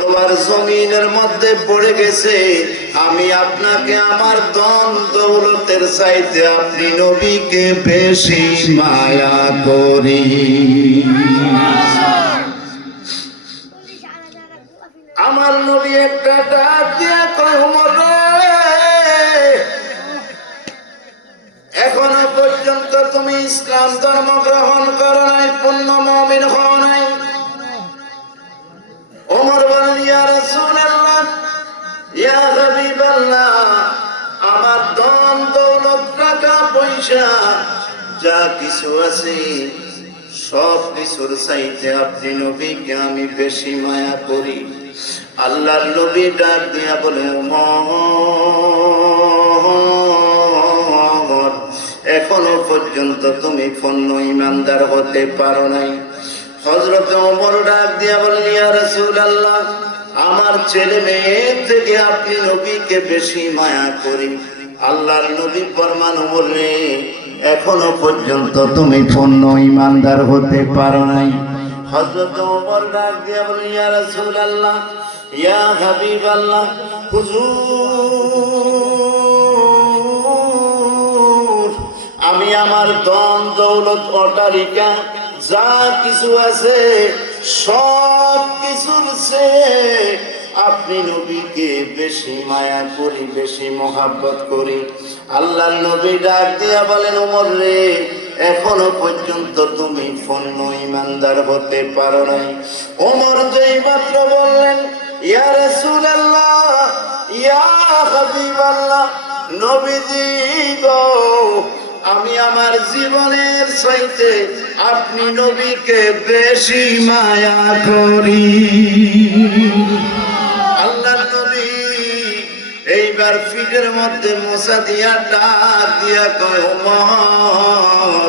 তোমার জমিনের মধ্যে পড়ে গেছে। আমি আপনাকে আমার ধন দৌলতের চাইতে আপনি নবীকে বেশি মায়া করি। আমার নবী একটা ডাক দিয়ে কয়, ওমর এখনো পর্যন্ত তুমি ইসলাম ধর্ম গ্রহণ করো নাই, পূর্ণ মুমিন হও নাই। ওমর বলেন, ইয়া রাসূলুল্লাহ, ইয়া হাবিবাল্লাহ, আমার ধন দৌলত টাকা পয়সা যা কিছু আছে সব কিছুর চাইতে আপনি নবীকে আমি বেশি মায়া করি। আল্লাহর নবী ডাক দিয়া বলে, ওমর এখনো পর্যন্ত তুমি পূর্ণ ঈমানদার হতে পারো নাই। হযরত ওমর ডাক দিয়া বলেন, ইয়া রাসূলুল্লাহ, আমার ছেলে মেয়ে থেকে আপনি নবীকে বেশি মায়া করি। আল্লাহর নবী ফরমান, ওমর রে এখনো পর্যন্ত তুমি পূর্ণ ঈমানদার হতে পারো নাই। হযরত ওমর ডাক দিয়া বলেন, ইয়া রাসূলুল্লাহ, ইয়া হাবিবাল্লাহ, হুজুর আমি আমার ধন দৌলত অট্টালিকা যা কিছু আছে সব কিছুর চেয়ে আপনি নবীকে বেশি মায়া করি, বেশি মহাব্বত করি। আল্লাহর নবী ডাক দিয়া বলেন, ওমর রে এখনো পর্যন্ত তুমি পূর্ণ ঈমানদার হতে পারো নাই। ওমর যেই মাত্র বললেন, ইয়া রাসূলুল্লাহ, ইয়া হাবিবাল্লাহ, নবীজি গো আমি আমার জীবনের চাইতে আপনি নবীকে বেশি মায়া করি। আল্লাহর নবী এইবার ফিটের মধ্যে মোছা দিয়া ডাক দিয়া কয়, ওমর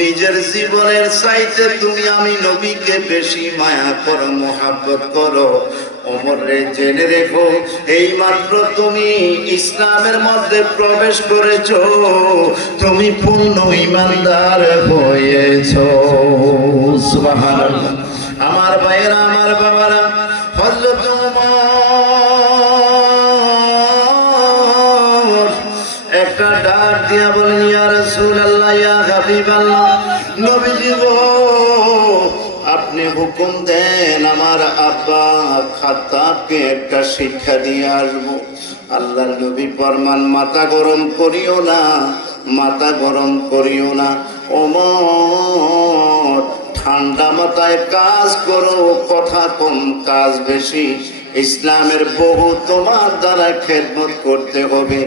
নিজের জীবনের চাইতে তুমি আমি নবীকে বেশি মায়া করো, মহাব্বত করো। ওমর রে জেনে রেখো, এই মাত্র তুমি ইসলামের মধ্যে প্রবেশ করেছো, তুমি পূর্ণ ঈমানদার হয়েছো। সুবহানাল্লাহ। আমার ভাইয়েরা, আমার বাবারা, হযরত ওমর একটা ডাক দিয়া বলেন, ইয়া রাসূলুল্লাহ, ইয়া হাবিবাল্লাহ, নবীজি গো আপনি হুকুম দেন আমার আব্বা খাত্তাবকে একটা শিক্ষা দিয়ে আসবো। আল্লাহর নবী ফরমান, মাথা গরম করিও না, মাথা গরম করিও না। ওমর ঠান্ডা মাথায় কাজ করো, কথা কম কাজ বেশি। ইসলামের বহু তোমার দ্বারা খেদমত করতে হবে।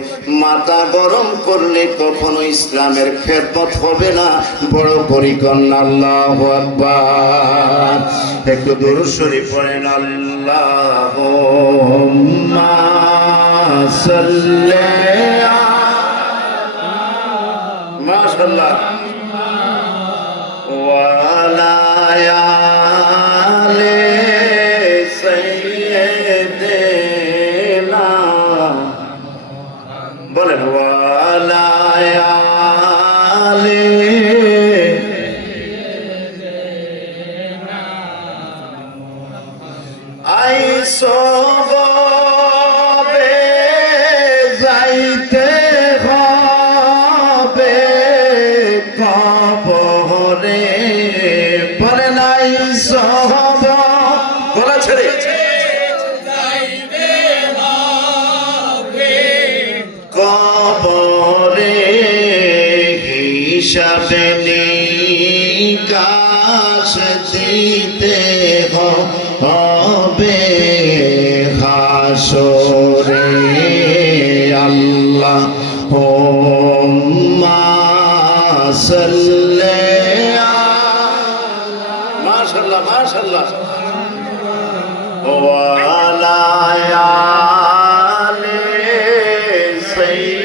মাথা গরম করলে কখনো ইসলামের খেদমত হবে না। বড় পরিকল্পনা। আল্লাহু আকবার। একটু দুরূদ শরীফ পড়েন। আল্লাহুম্মা সাল্লি আলা, মাশাআল্লাহ, ওয়া আলা আলি সাইয়্যিদিনা, বলেন ওয়া আলা আলি আইসো গবে যাইতে হবে কবরে, বলেন আইসো গলা ছেড়ে কবরে, হিসাবে নিকাশ দিতে হবে হাসরে। আল্লাহুম্মা সাল্লি আলা, মাশাআল্লাহ মাশাআল্লাহ, ওয়া আলা আলি সাইয়্যিদিনা